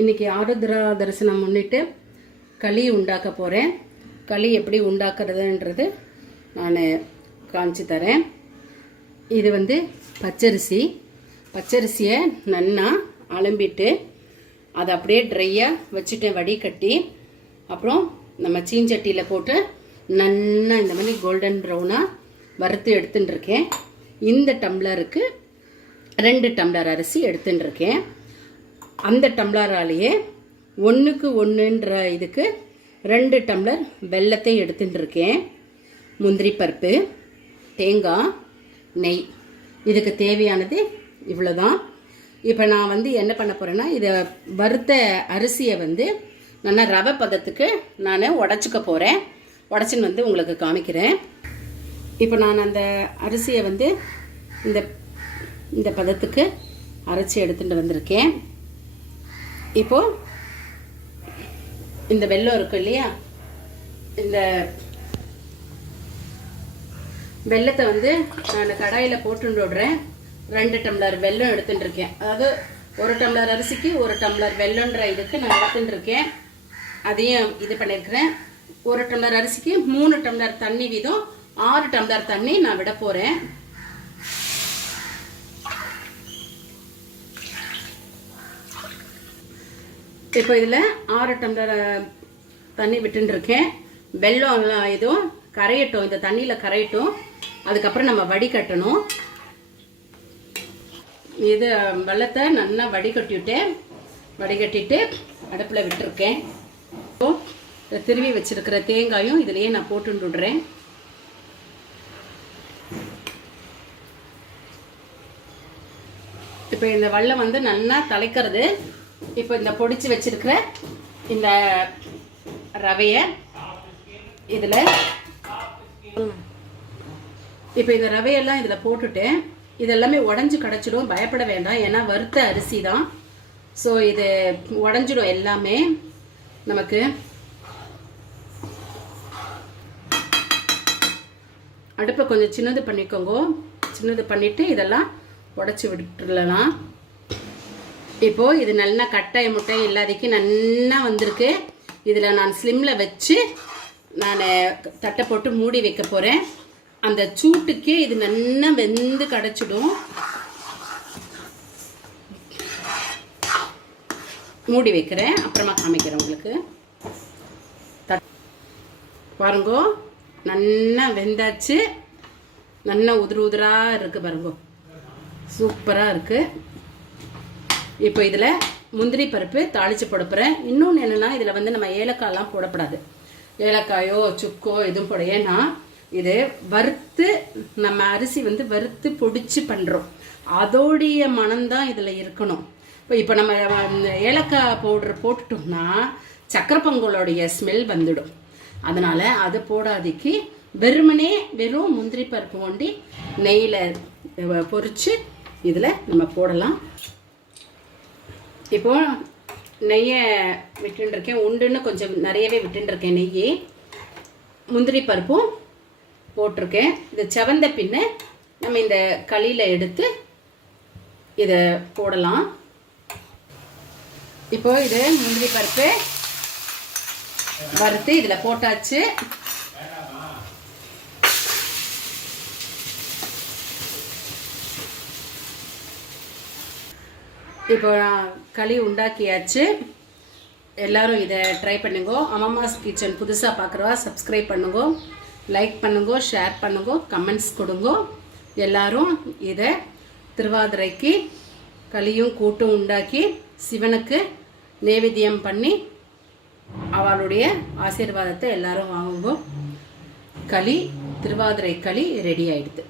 இன்றைக்கி ஆருத்ரா தரிசனம் முன்னிட்டு களி உண்டாக்க போகிறேன் களி எப்படி உண்டாக்குறதுன்றது நான் காமிச்சு தரேன். இது வந்து பச்சரிசி. பச்சரிசியை நன்னா அலம்பிட்டு அதை அப்படியே ட்ரையாக வச்சுட்டேன் வடிகட்டி அப்புறம் நம்ம சீஞ்சட்டியில் போட்டு நன்னா இந்த மாதிரி கோல்டன் ப்ரௌனாக வறுத்து எடுத்துட்டுருக்கேன் இந்த டம்ளருக்கு ரெண்டு டம்ளர் அரிசி எடுத்துட்டுருக்கேன் அந்த டம்ளராலேயே ஒன்றுக்கு ஒன்றுன்ற இதுக்கு ரெண்டு டம்ளர் வெள்ளத்தை எடுத்துட்டுருக்கேன். முந்திரி பருப்பு தேங்காய் நெய். இதுக்கு தேவையானது இவ்வளோதான் இப்போ நான் வந்து என்ன பண்ண போகிறேன்னா இதை வறுத்த அரிசியை வந்து நல்லா ரவை பதத்துக்கு நான் உடச்சிக்க போகிறேன் உடச்சின்னு வந்து உங்களுக்கு காமிக்கிறேன். இப்போ நான் அந்த அரிசியை வந்து இந்த இந்த பதத்துக்கு அரைச்சி எடுத்துகிட்டு வந்திருக்கேன். இப்போ இந்த வெல்லம் இருக்கு இல்லையா? இந்த வெல்லத்தை வந்து நான் கடாயில் போட்டு விடுறேன். ரெண்டு டம்ளர் வெல்லம் எடுத்துட்டு இருக்கேன். அதாவது ஒரு டம்ளர் அரிசிக்கு ஒரு டம்ளர் வெல்லன்ற இதுக்கு நான் எடுத்துட்டு இருக்கேன். அதையும் இது பண்ணியிருக்கிறேன் ஒரு டம்ளர் அரிசிக்கு மூணு டம்ளர் தண்ணி வீதம் ஆறு டம்ளர் தண்ணி நான் விட போகிறேன் இப்போ இதில் ஆறு டம்ளர் தண்ணி விட்டுருக்கேன் இருக்கேன் வெல்லம் எல்லாம் இதுவும் கரையட்டும். இந்த தண்ணியில் கரையட்டும். அதுக்கப்புறம் நம்ம வடிகட்டணும். இது வெள்ளத்தை நல்லா வடிகட்டிவிட்டேன் வடிகட்டிட்டு அடுப்பில் விட்டுருக்கேன். இப்போ திருவி வச்சுருக்கிற தேங்காயும் இதுலேயே நான் போட்டு விடுறேன் இப்போ இந்த வெள்ளம் வந்து நல்லா தலைக்கிறது. இப்போ இந்த பொடிச்சு வச்சிருக்கிற இந்த ரவையை இதில் இப்போ இந்த ரவையெல்லாம் இதில் போட்டுட்டு இதெல்லாமே உடஞ்சி கிடச்சிடும் பயப்பட வேண்டாம். ஏன்னா வறுத்த அரிசி தான். ஸோ இது உடஞ்சிடும் எல்லாமே நமக்கு. அடுப்பை கொஞ்சம் சின்னது பண்ணிக்கோங்க. சின்னது பண்ணிவிட்டு இதெல்லாம் உடச்சி விட்டுடலாம். இப்போது இது நல்லா கட்டாய முட்டை இல்லாதக்கு நல்லா வந்திருக்கு. இதில் நான் ஸ்லிம்மில் வச்சு நான் தட்டை போட்டு மூடி வைக்க போகிறேன் அந்த சூட்டுக்கே இது நல்லா வெந்து கிடச்சிடும். மூடி வைக்கிறேன். அப்புறமா காமிக்கிறேன் உங்களுக்கு. தட் பாருங்கோ நல்லா வெந்தாச்சு. நல்லா உதிரு உதிராக இருக்குது பாருங்கோ. சூப்பராக இருக்குது இப்போ இதில் முந்திரி பருப்பு தாளித்து போடப்போகிறேன் இன்னொன்று என்னென்னா இதில் வந்து நம்ம ஏலக்காயெல்லாம் போடக்கூடாது ஏலக்காயோ சுக்கோ எதுவும் போட ஏன்னா இது வறுத்து நம்ம அரிசி வந்து வறுத்து பொடிச்சு பண்ணுறோம் அதோடைய மனம்தான் இதில் இருக்கணும். இப்போ இப்போ நம்ம ஏலக்காய் பவுடர் போட்டுட்டோம்னா சக்கரை பொங்கலோடைய ஸ்மெல் வந்துடும். அதனால் அதை போடாதிக்கு வெறுமனே வெறும் முந்திரி பருப்பு ஒண்டி நெய்யில் பொறிச்சு இதில் நம்ம போடலாம். இப்போ நெய்யை விட்டுருக்கேன் உண்டுன்னு கொஞ்சம் நிறையவே விட்டுருக்கேன் நெய் முந்திரி பருப்பும் போட்டிருக்கேன். இது செவந்த பின்ன நம்ம இந்த களியில் எடுத்து இதை போடலாம். இப்போ இது முந்திரி பருப்பு வறுத்து இதில் போட்டாச்சு. இப்போ நான் களி உண்டாக்கியாச்சு. எல்லாரும் இதை ட்ரை பண்ணுங்க. அம்மாஸ் கிச்சன் புதுசாக பார்க்குறவா சப்ஸ்கிரைப் பண்ணுங்க. லைக் பண்ணுங்க ஷேர் பண்ணுங்க கமெண்ட்ஸ் கொடுங்க. எல்லாரும் இதை திருவாதிரைக்கு களியும் கூட்டும் உண்டாக்கி சிவனுக்கு நைவேத்தியம் பண்ணி அவளுடைய ஆசீர்வாதத்தை எல்லாரும் வாங்குவோம் களி திருவாதிரை களி ரெடி ஆயிடுது.